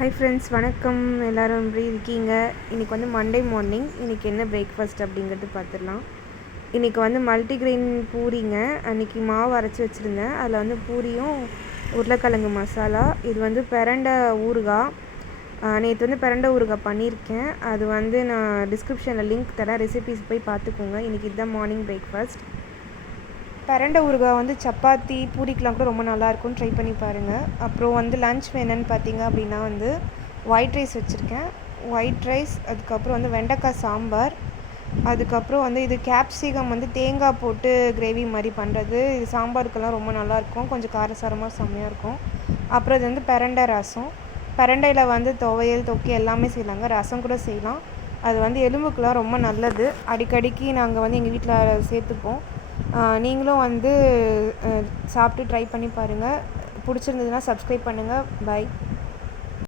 Hi friends வணக்கம். எல்லோரும் எப்படி இருக்கீங்க? இன்றைக்கி வந்து மண்டே மார்னிங் இன்றைக்கி என்ன பிரேக்ஃபாஸ்ட் அப்படிங்கிறது பார்த்துடலாம். இன்றைக்கி வந்து மல்டிக்ரெயின் பூரிங்க. அன்றைக்கி மாவு அரைச்சி வச்சுருந்தேன். அதில் வந்து பூரியும் உருளைக்கிழங்கு மசாலா இது வந்து பிரண்ட ஊறுகாய். நேற்று வந்து பிரண்ட ஊறுகாய் பண்ணியிருக்கேன். அது வந்து நான் டிஸ்கிரிப்ஷனில் லிங்க் தரேன். ரெசிபிஸ் போய் பார்த்துக்கோங்க. இன்றைக்கி இதுதான் மார்னிங் பிரேக்ஃபாஸ்ட் பரண்டை ஊறுகாய் வந்து சப்பாத்தி பூரிக்கெலாம் கூட ரொம்ப நல்லாயிருக்கும் ட்ரை பண்ணி பாருங்கள் அப்புறம் வந்து லன்ச் என்னென்னு பார்த்தீங்க அப்படின்னா வந்து ஒயிட் ரைஸ் வச்சுருக்கேன். ஒயிட் ரைஸ் அதுக்கப்புறம் வந்து வெண்டைக்காய் சாம்பார். அதுக்கப்புறம் வந்து இது கேப்சிகம் வந்து தேங்காய் போட்டு கிரேவி மாதிரி பண்ணுறது இது சாம்பாருக்கெல்லாம் ரொம்ப நல்லாயிருக்கும். கொஞ்சம் காரசாரமாக செம்மையாக இருக்கும். அப்புறம் இது வந்து பரண்டை ரசம். பரண்டையில் வந்து துவையல் தொக்கி எல்லாமே செய்யலாங்க. ரசம் கூட செய்யலாம். அது வந்து எலும்புக்கெலாம் ரொம்ப நல்லது. அடிக்கடிக்கு நாங்கள் வந்து எங்கள் வீட்டில் சேர்த்துப்போம். நீங்களும் வந்து சாப்பிட்டு ட்ரை பண்ணி பாருங்கள் பிடிச்சிருந்ததுன்னா சப்ஸ்கிரைப் பண்ணுங்கள் பாய்